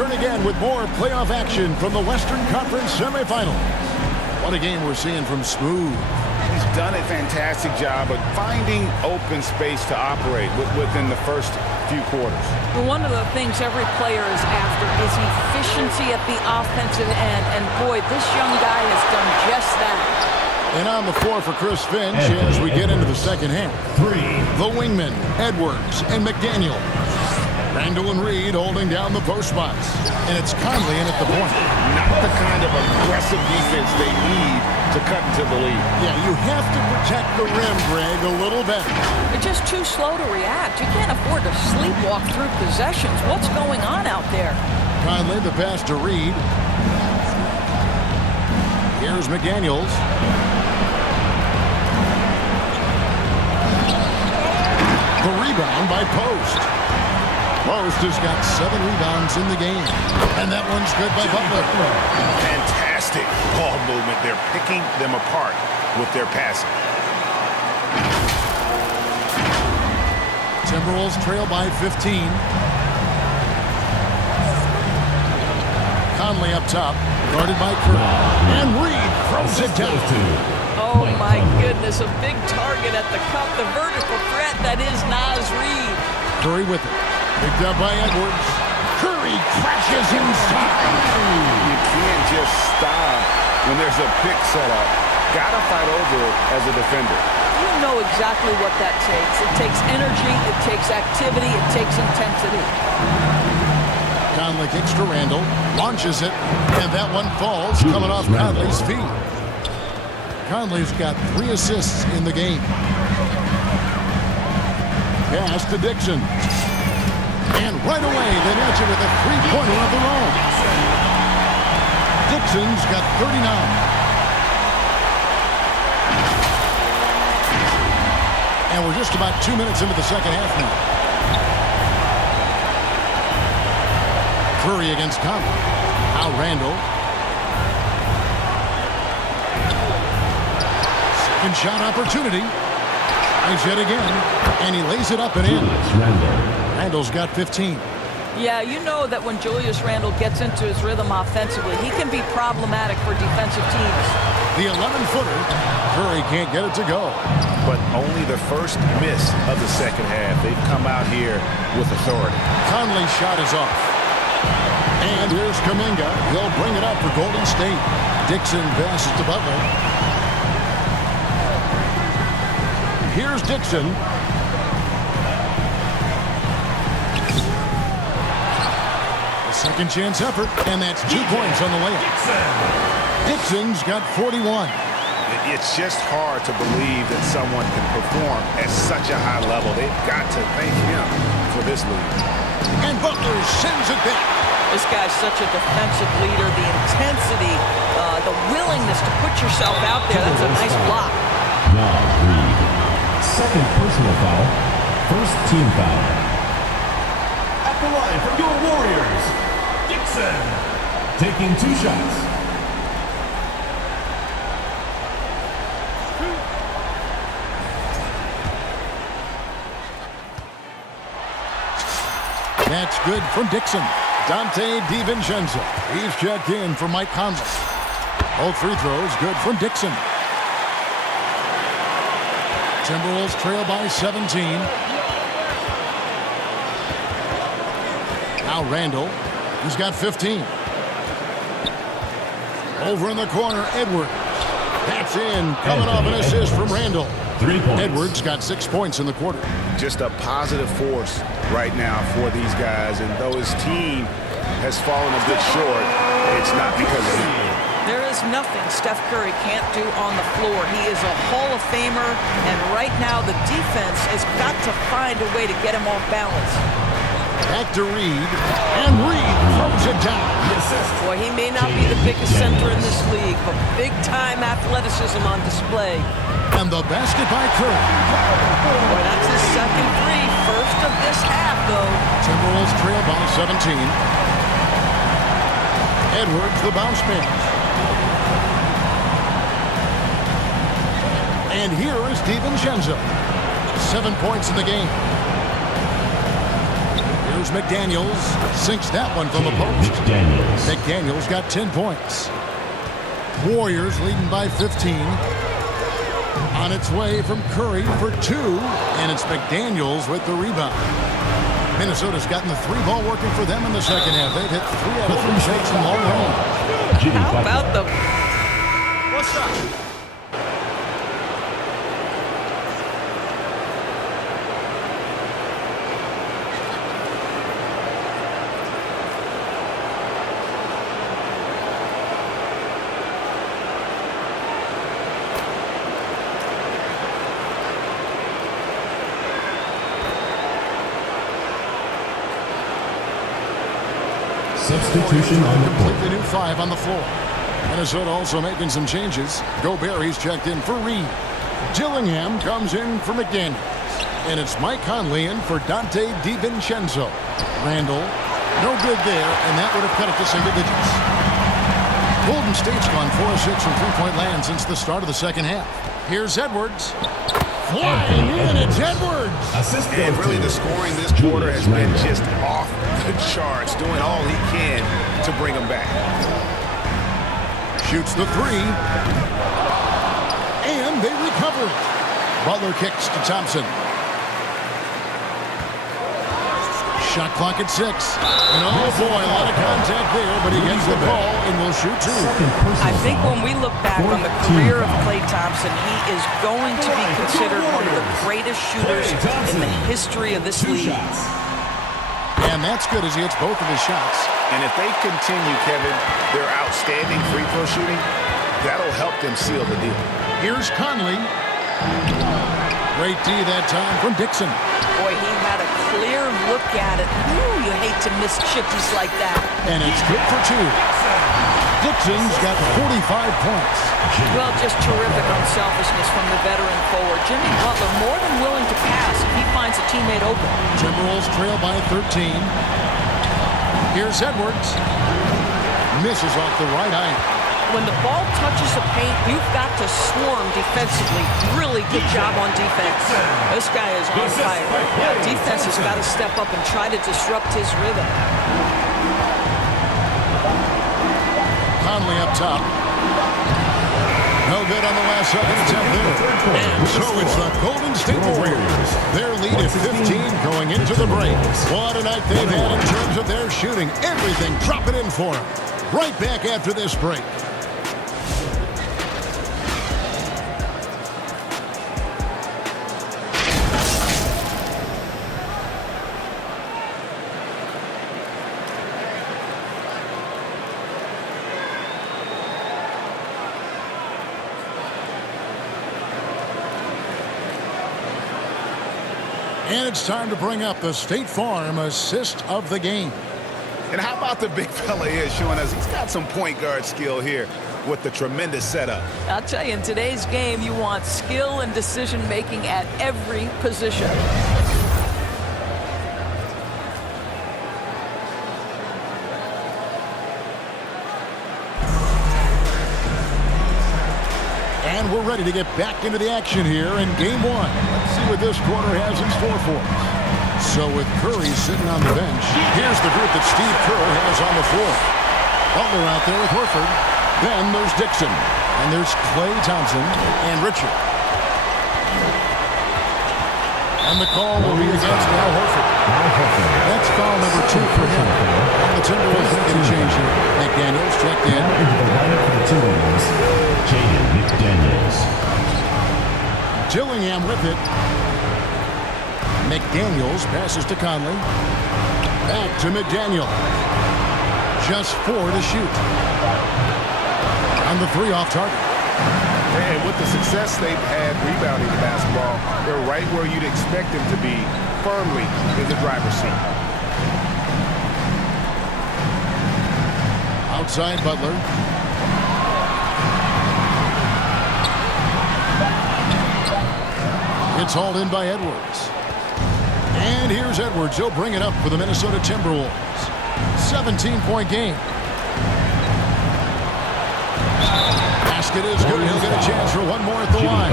return again with more playoff action from the Western Conference semifinals. What a game we're seeing from Smooth. He's done a fantastic job of finding open space to operate within the first few quarters. One of the things every player is after is efficiency at the offensive end. And boy, this young guy has done just that. And on the floor for Chris Finch as we get into the second half. The wingmen, Edwards and McDaniel. Randall and Reed holding down the post spots. And it's Conley in at the point. Not the kind of aggressive defense they need to cut into the lead. Yeah, you have to protect the rim, Greg, a little better. They're just too slow to react. You can't afford to sleepwalk through possessions. What's going on out there? Conley, the pass to Reed. Here's McDaniels. The rebound by Post. Post has got 7 rebounds in the game. And that one's good by Butler. Fantastic ball movement. They're picking them apart with their passing. Timberwolves trail by 15. Conley up top, guarded by Curry. And Reed throws it down. Oh, my goodness, a big target at the cup. The vertical threat that is Naz Reed. Curry with it. Picked up by Edwards. Curry crashes inside. You can't just stop when there's a pick set up. Gotta fight over it as a defender. You know exactly what that takes. It takes energy, it takes activity, it takes intensity. Conley kicks to Randall, launches it, and that one falls coming off Conley's feet. Conley's got 3 assists in the game. Pass to Dixon. And right away, they match it with a 3-pointer of their own. Dixon's got 39. And we're just about 2 minutes into the second half now. Curry against Conley. Now Randall. Second shot opportunity. Tries yet again. And he lays it up and in. Randall's got 15. Yeah, you know that when Julius Randle gets into his rhythm offensively, he can be problematic for defensive teams. The 11-footer. Curry can't get it to go. But only the first miss of the second half. They've come out here with authority. Conley's shot is off. And here's Kuminga. He'll bring it up for Golden State. Dixon passes to Butler. Here's Dixon. A second chance effort, and that's 2 points on the layup. Dixon's got 41. It's just hard to believe that someone can perform at such a high level. They've got to thank him for this lead. And Butler sends it back. This guy's such a defensive leader. The intensity, the willingness to put yourself out there. That's a nice block. Now Reed. Second personal foul. First team foul. At the line for your Warriors, Dixon. Taking 2 shots. That's good from Dixon. Dante DiVincenzo. He's checked in for Mike Conley. Both free throws good from Dixon. Timberwolves trail by 17. Now Randall. He's got 15. Over in the corner, Edwards. That's in. Coming off an assist from Randall. 3 points. Edwards got 6 points in the quarter. Just a positive force right now for these guys. And though his team has fallen a bit short, it's not because of him. There is nothing Steph Curry can't do on the floor. He is a Hall of Famer, and right now the defense has got to find a way to get him off balance. Back to Reed, and Reed throws it down. Boy, he may not be the biggest center in this league, but big-time athleticism on display. And the basket by Curry. Boy, that's his second three. First of this half, though. Timberwolves trail by 17. Edwards, the bounce pass. And here is DiVincenzo. 7 points in the game. Here's McDaniels. Sinks that one from the post. McDaniels got 10 points. Warriors leading by 15. On its way from Curry for 2. And it's McDaniels with the rebound. Minnesota's gotten the 3-ball working for them in the second half. They've hit 3 out of 3 shots in long range. How about the... What's up? Substitution on the court. Completely new 5 on the floor. Minnesota also making some changes. Gobert's checked in for Reed. Gillingham comes in for McDaniels. And it's Mike Conley in for Dante DiVincenzo. Randall, no good there, and that would have cut it to single digits. Golden State's gone 4 of 6 from three-point land since the start of the second half. Here's Edwards. Flying in, it's Edwards. And really the scoring this quarter has been just off the charts, doing all he can to bring them back. Shoots the 3. And they recover it. Butler kicks to Thompson. Shot clock at 6. And oh boy, a lot of contact there, but he gets the ball and will shoot 2. I think when we look back on the career of Klay Thompson, he is going to be considered one of the greatest shooters in the history of this league. And that's good as he hits both of his shots. And if they continue, Kevin, their outstanding free throw shooting, that'll help them seal the deal. Here's Conley. Great D that time from Dixon. Boy, he had a clear look at it. Ooh, you hate to miss chippies like that. And it's good for 2. Dixon's got 45 points. Well, just terrific unselfishness from the veteran forward. Jimmy Butler more than willing to pass if he finds a teammate open. Timberwolves trail by 13. Here's Edwards. Misses off the right eye. When the ball touches the paint, you've got to swarm defensively. Really good job on defense. This guy is on fire. Yeah, defense has got to step up and try to disrupt his rhythm. Conley up top. No good on the last second attempt there. And so it's the Golden State Warriors. Their lead is 15 going into the break. What a night they've had in terms of their shooting. Everything dropping in for them. Right back after this break. And it's time to bring up the State Farm assist of the game. And how about the big fella here showing us he's got some point guard skill here with the tremendous setup. I'll tell you, in today's game, you want skill and decision-making at every position. And we're ready to get back into the action here in game 1. Let's see what this quarter has in store for us. So with Curry sitting on the bench, here's the group that Steve Kerr has on the floor. Butler out there with Horford. Then there's Dixon. And there's Klay Thompson and Richard. And the call will be against Al Horford. That's foul number 2 for him. And the Timberwolves making a change here. McDaniels checked in. Into the lineup for the Timberwolves, Jaden McDaniels. Gillingham with it. McDaniels passes to Conley. Back to McDaniel. Just 4 to shoot. On the 3 off target. And with the success they've had rebounding the basketball, they're right where you'd expect them to be, firmly in the driver's seat. Outside Butler. It's hauled in by Edwards. And here's Edwards. He'll bring it up for the Minnesota Timberwolves. 17-point game. Basket is good. He'll get a chance for one more at the line.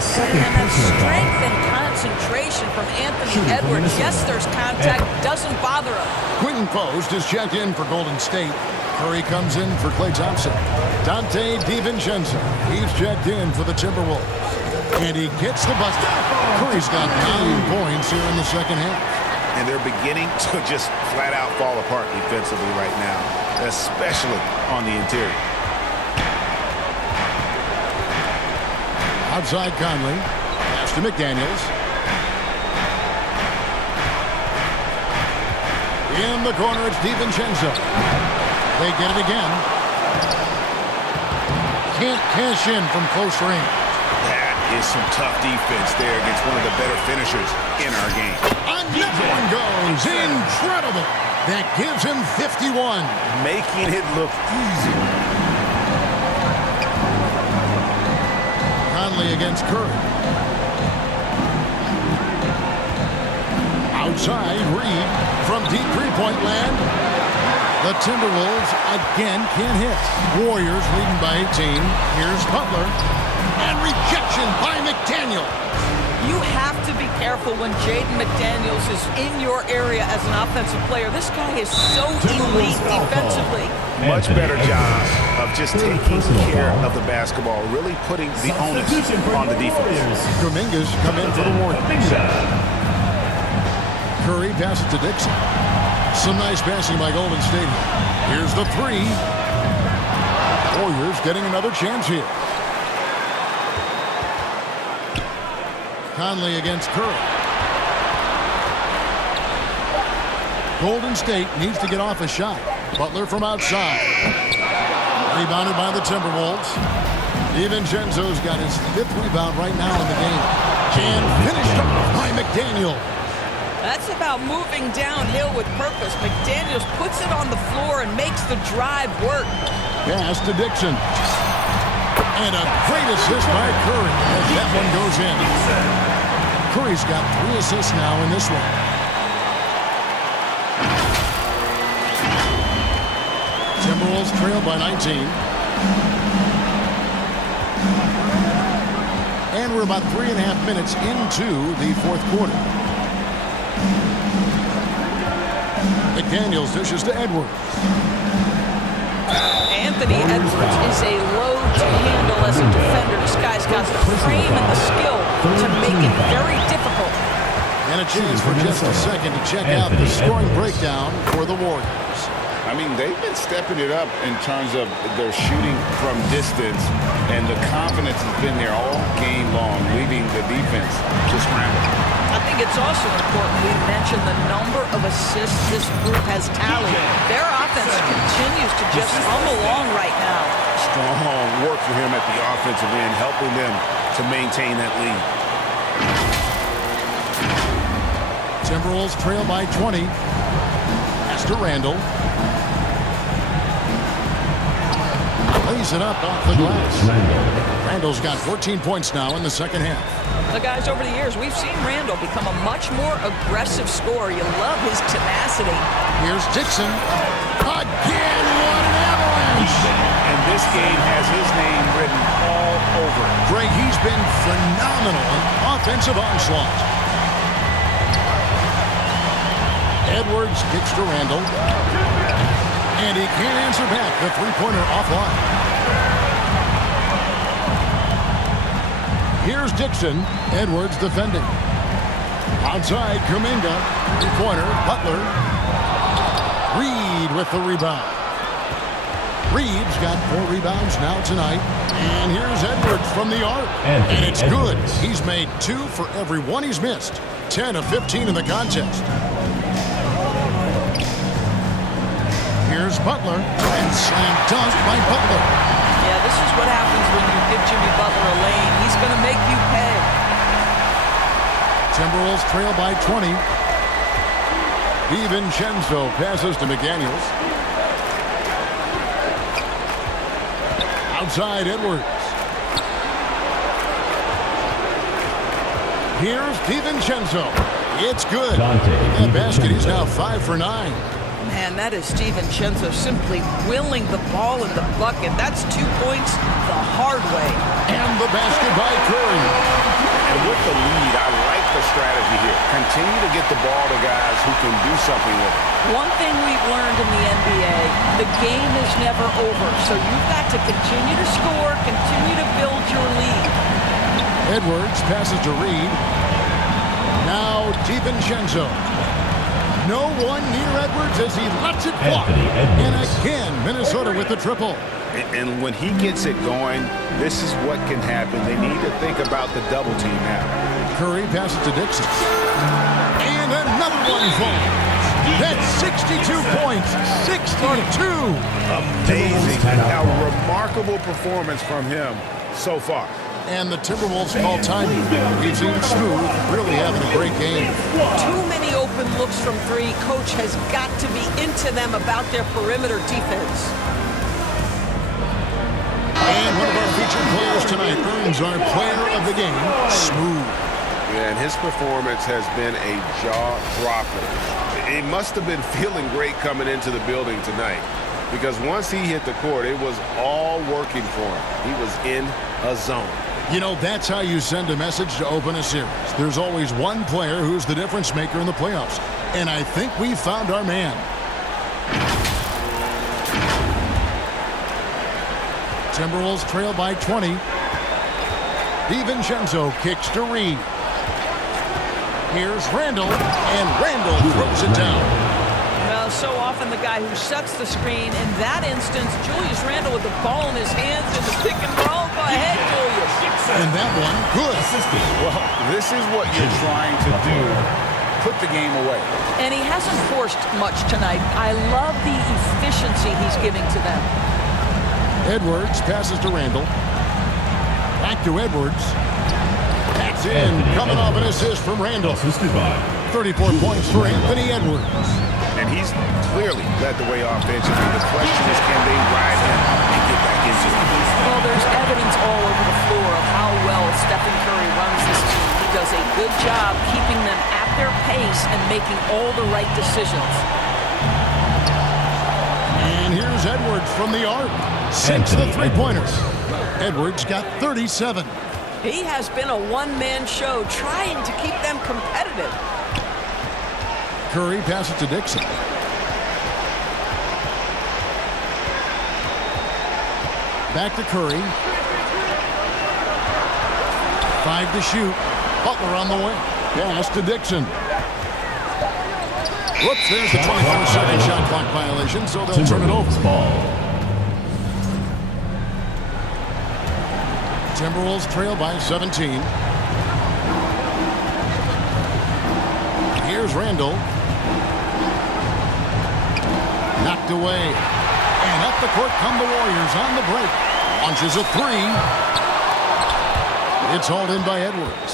Second And that personal foul. strength and concentration from Anthony Shooting from Edwards. Minnesota. Yes, there's contact. Doesn't bother him. Quentin Post is checked in for Golden State. Curry comes in for Klay Thompson. Dante DiVincenzo, he's checked in for the Timberwolves. And he gets the bucket. Curry's got 9 points here in the second half. And they're beginning to just flat out fall apart defensively right now, especially on the interior. Outside Conley. Pass to McDaniels. In the corner, it's DiVincenzo. They get it again. Can't cash in from close range. That is some tough defense there against one of the better finishers in our game. Another one goes. Incredible. That gives him 51. Making it look easy. Conley against Curry. Outside, Reed from deep three-point land. The Timberwolves again can't hit. Warriors leading by 18. Here's Butler. And rejection by McDaniel. You have to be careful when Jaden McDaniels is in your area as an offensive player. This guy is so elite defensively. Much better job of just taking care of the basketball, really putting the onus on the defense. Kuminga's come in for the Warriors. Curry passes to Dixon. Some nice passing by Golden State. Here's the three. Warriors getting another chance here. Conley against Curry. Golden State needs to get off a shot. Butler from outside. Rebounded by the Timberwolves. DiVincenzo's got his 5th rebound right now in the game. And finished off by McDaniel. That's about moving downhill with purpose. McDaniels puts it on the floor and makes the drive work. Pass to Dixon. And a great assist by Curry as that one goes in. Curry's got 3 assists now in this one. Timberwolves trail by 19. And we're about 3.5 minutes into the 4th quarter. McDaniels dishes to Edwards. Anthony Edwards is a load to handle as a defender. This guy's got the frame and the skill to make it very difficult. And a chance for just a second to check out the scoring breakdown for the Warriors. I mean, they've been stepping it up in terms of their shooting from distance, and the confidence has been there all game long, leaving the defense to scramble. I think it's also important we mention the number of assists this group has tallied. Their offense continues to just hum along right now. Strong work for him at the offensive end, helping them to maintain that lead. Timberwolves trail by 20. Pass to Randall. Lays it up off the glass. Randall's got 14 points now in the second half. The guys, over the years, we've seen Randall become a much more aggressive scorer. You love his tenacity. Here's Dixon. Again, what an avalanche! And this game has his name written all over it. Greg, he's been phenomenal in offensive onslaught. Edwards kicks to Randall. And he can't answer back. The three-pointer offline. Here's Dixon. Edwards defending. Outside, Kuminga. Three-pointer, Butler. Reed with the rebound. Reed's got 4 rebounds now tonight. And here's Edwards from the arc. And it's good. He's made 2 for every one he's missed. 10 of 15 in the contest. Here's Butler. And slam dunk by Butler. Yeah, this is what happens when you give Jimmy Butler a lane. He's going to make you pay. Timberwolves trail by 20. DiVincenzo passes to McDaniels. Outside, Edwards. Here's DiVincenzo. It's good. That basket, he's now 5 for 9. Man, that is DiVincenzo simply willing the ball in the bucket. That's 2 points the hard way. And the basket by Curry. with the lead, I like the strategy here. Continue to get the ball to guys who can do something with it. One thing we've learned in the NBA, the game is never over. So you've got to continue to score, continue to build your lead. Edwards passes to Reed. Now DiVincenzo. No one near Edwards as he lets it walk. And again, Minnesota with the triple. And when he gets it going, this is what can happen. They need to think about the double team now. Curry passes to Dixon. And another one falls. That's 62 points. 62. Amazing. A remarkable performance from him so far. And the Timberwolves call timing. He's in smooth, really having a great game. Too many open looks from three. Coach has got to be into them about their perimeter defense. And one of our featured players tonight earns our player of the game, Smooth. Yeah, and his performance has been a jaw-dropper. It must have been feeling great coming into the building tonight, because once he hit the court, it was all working for him. He was in a zone. You know, that's how you send a message to open a series. There's always one player who's the difference maker in the playoffs. And I think we found our man. Timberwolves trail by 20. DiVincenzo kicks to Reed. Here's Randall, and Randall throws it down. Well, so often the guy who sets the screen. In that instance, Julius Randle with the ball in his hands in the pick and roll. Go ahead, Julius. And that one, good. Well, this is what you're trying to do. Put the game away. And he hasn't forced much tonight. I love the efficiency he's giving to them. Edwards passes to Randall. Back to Edwards. That's in. Coming off an assist from Randall. 34 points for Anthony Edwards. And he's clearly led the way offensively. The question is, can they ride him and get back into it? Well, there's evidence all over the floor of how well Stephen Curry runs this team. He does a good job keeping them at their pace and making all the right decisions. And here's Edwards from the arc. 6 of the three-pointers. Edwards got 37. He has been a one-man show trying to keep them competitive. Curry passes to Dixon. Back to Curry. 5 to shoot. Butler on the way. Pass to Dixon. Whoops, there's the 24-second shot clock violation, so they'll turn it over. Timberwolves trail by 17. Here's Randall. Knocked away. And up the court come the Warriors on the break. Launches a three. It's hauled in by Edwards.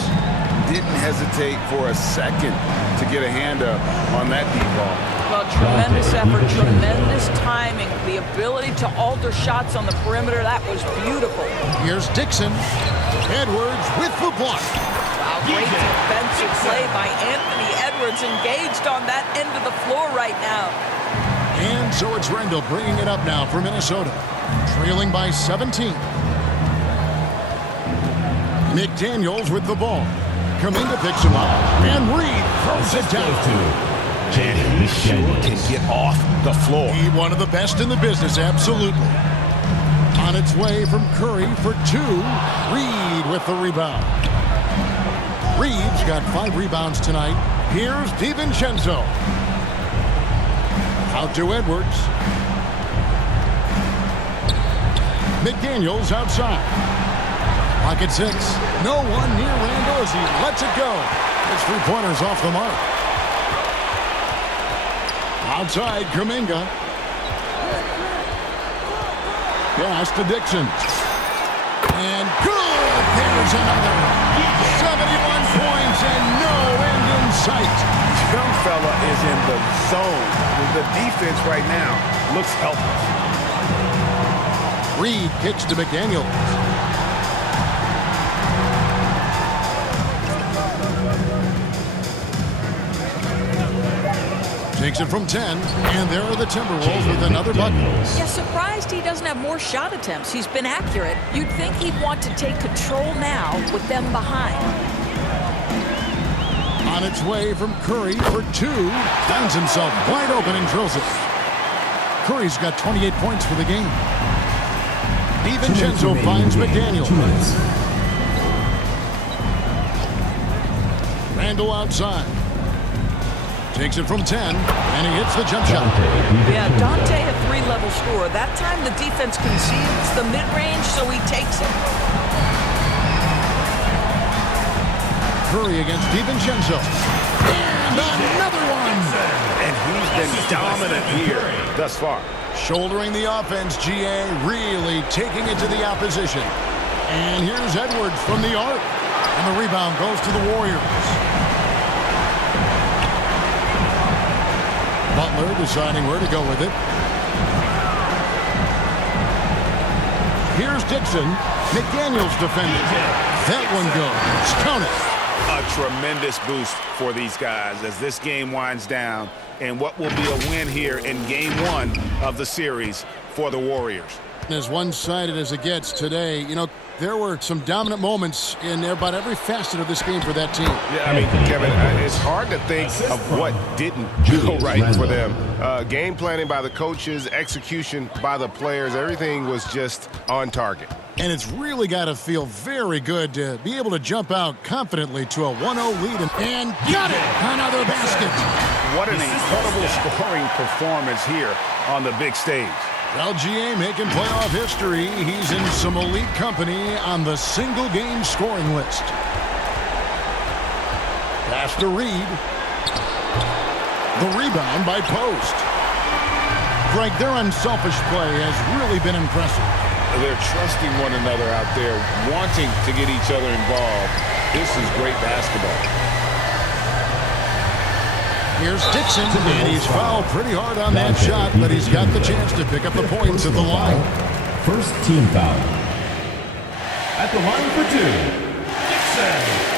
Didn't hesitate for a second to get a hand up on that deep ball. Well, tremendous effort, tremendous timing, the ability to alter shots on the perimeter. That was beautiful. Here's Dixon. Edwards with the block. Wow, great defensive play by Anthony Edwards, engaged on that end of the floor right now. And so it's Randall bringing it up now for Minnesota. Trailing by 17. McDaniels with the ball. Kuminga picks him up. And Reed throws it down. And he sure can get off the floor. He one of the best in the business, absolutely. On its way from Curry for 2. Reed with the rebound. Reed's got 5 rebounds tonight. Here's DiVincenzo. Out to Edwards. McDaniels outside. Pocket 6. No one near Randall as he lets it go. His three-pointers off the mark. Outside, Kuminga. Pass to Dixon. And good! There's another. 71 points and no end in sight. Young fella is in the zone. The defense right now looks helpless. Reed kicks to McDaniels. Takes it from 10, and there are the Timberwolves with another bucket. Yeah, surprised he doesn't have more shot attempts. He's been accurate. You'd think he'd want to take control now with them behind. On its way from Curry for 2. Finds himself wide open and drills it. Curry's got 28 points for the game. DiVincenzo finds McDaniel. 2 minutes. Randall outside. Takes it from 10, and he hits the jump shot. Yeah, Dante a 3-level scorer. That time the defense concedes the mid-range, so he takes it. Curry against DiVincenzo. And another one! And he's been dominant here thus far. Shouldering the offense, GA really taking it to the opposition. And here's Edwards from the arc. And the rebound goes to the Warriors. Butler deciding where to go with it. Here's Dixon. McDaniel's defending. That one goes. Count it. A tremendous boost for these guys as this game winds down, and what will be a win here in game 1 of the series for the Warriors. As one-sided as it gets today, you know, there were some dominant moments in about every facet of this game for that team. Yeah, I mean, Kevin, it's hard to think of what didn't go right for them. Game planning by the coaches, execution by the players, everything was just on target. And it's really got to feel very good to be able to jump out confidently to a 1-0 lead and got it! Another basket! What an incredible scoring performance here on the big stage. LGA making playoff history. He's in some elite company on the single-game scoring list. Pass to Reed. The rebound by Post. Greg, their unselfish play has really been impressive. They're trusting one another out there, wanting to get each other involved. This is great basketball. Here's Dixon, and he's fouled pretty hard on that shot, but he's got the chance to pick up the points at the line. First team foul. At the line for 2, Dixon.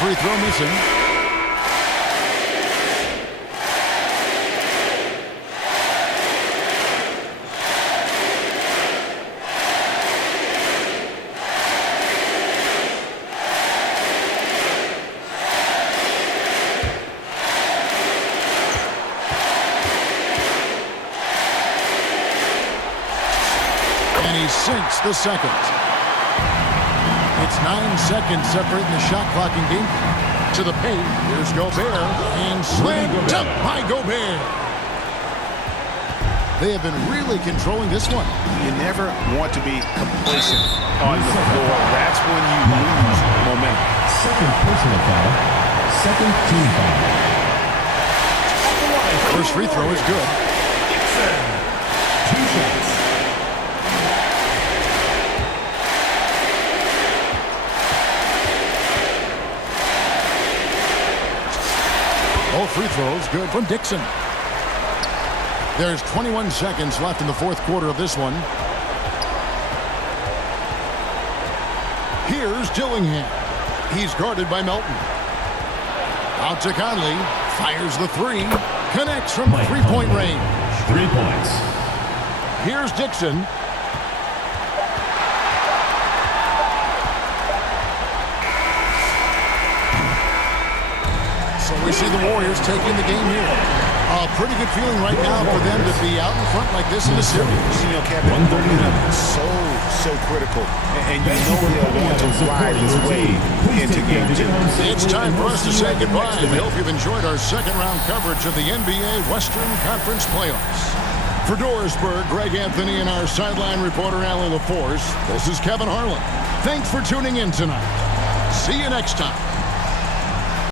Free throw missing. And he sinks the second. It's 9 seconds separating the shot clock and game to the paint. Here's Gobert and slammed up by Gobert. They have been really controlling this one. You never want to be complacent on the floor. That's when you lose momentum. Second personal foul. Second team foul. First free throw is good. Dixon. 2 shots. Both free throws good from Dixon. There's 21 seconds left in the fourth quarter of this one. Here's Dillingham. He's guarded by Melton. Out to Conley. Fires the 3. Connects from 3-point range. 3 points. Here's Dixon. So we see the Warriors taking the game here. A pretty good feeling right now for them to be out in front like this in the series. You know, Kevin, so critical. And you know they'll want to ride this wave into game 2. It's time for us to say goodbye. We hope you've enjoyed our second-round coverage of the NBA Western Conference Playoffs. For Dorisburg, Greg Anthony, and our sideline reporter, Allie LaForce, this is Kevin Harlan. Thanks for tuning in tonight. See you next time.